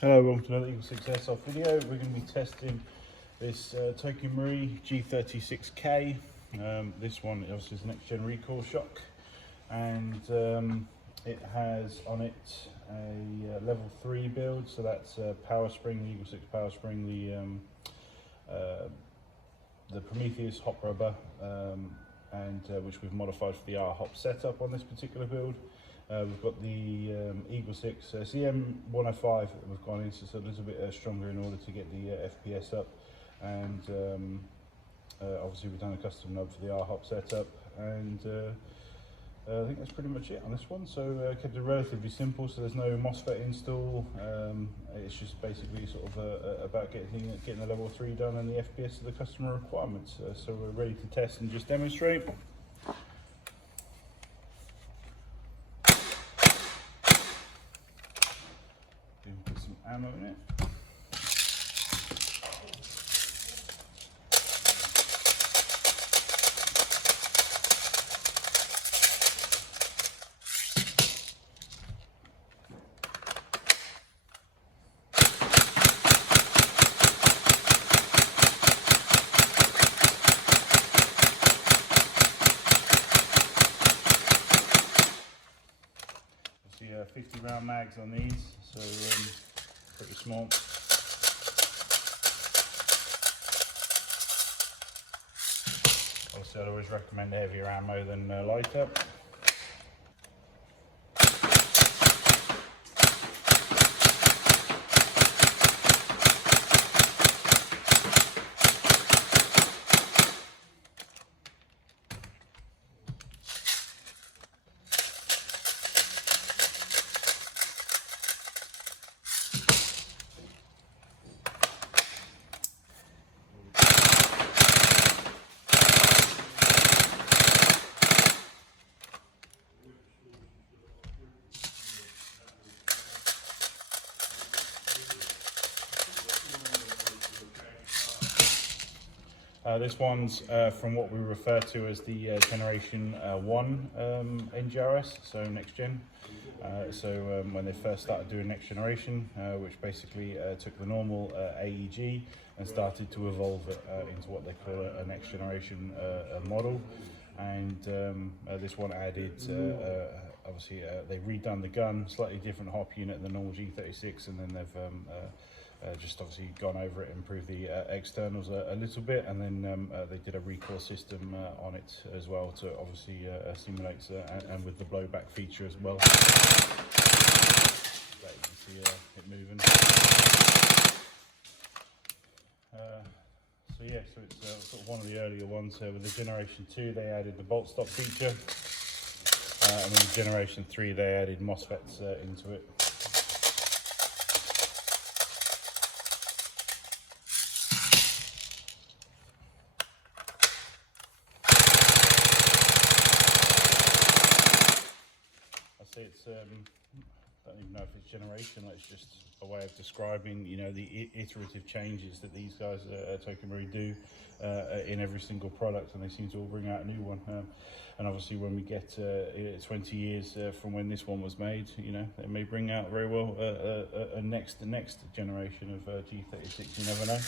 Hello, welcome to another Eagle 6 Airsoft video. We're going to be testing this TM G36K. This one obviously is next gen recoil shock, and it has on it a level 3 build, so that's power spring, the Eagle 6 power spring, the Prometheus Hop Rubber, which we've modified for the R-Hop setup on this particular build. We've got the Eagle 6 CM 105 that we've gone into, so a little bit stronger in order to get the FPS up, and obviously we've done a custom nub for the R-Hop setup, and I think that's pretty much it on this one. So kept it relatively simple, so there's no MOSFET install. It's just basically sort of about getting the level 3 done and the FPS to the customer requirements. So we're ready to test and just demonstrate. Put some ammo in it. See 50 round mags on these, so pretty small. Obviously I'd always recommend heavier ammo than lighter. This one's from what we refer to as the Generation 1 NGRS, so next gen. When they first started doing next generation, which basically took the normal AEG and started to evolve it into what they call a next generation model. And this one added, obviously they've redone the gun, slightly different hop unit than the normal G36, and then they've just obviously gone over it, improved the externals a little bit, and then they did a recoil system on it as well to obviously simulate and with the blowback feature as well. But you can see it moving. So yeah, so it's sort of one of the earlier ones. With the Generation 2, they added the bolt stop feature, and with the Generation 3, they added MOSFETs into it. It's I don't even know if it's generational. It's just a way of describing, you know, the iterative changes that these guys at Tightbore do in every single product, and they seem to all bring out a new one. And obviously, when we get 20 years from when this one was made, you know, they may bring out very well a next generation of G36. You never know.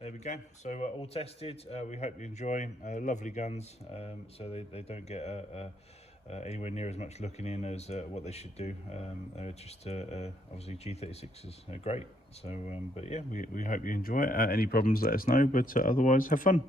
There we go. So all tested. We hope you enjoy. Lovely guns. So they don't get anywhere near as much looking in as what they should do. Obviously G36 is great. So, but yeah, we hope you enjoy it. Any problems, let us know. But otherwise, have fun.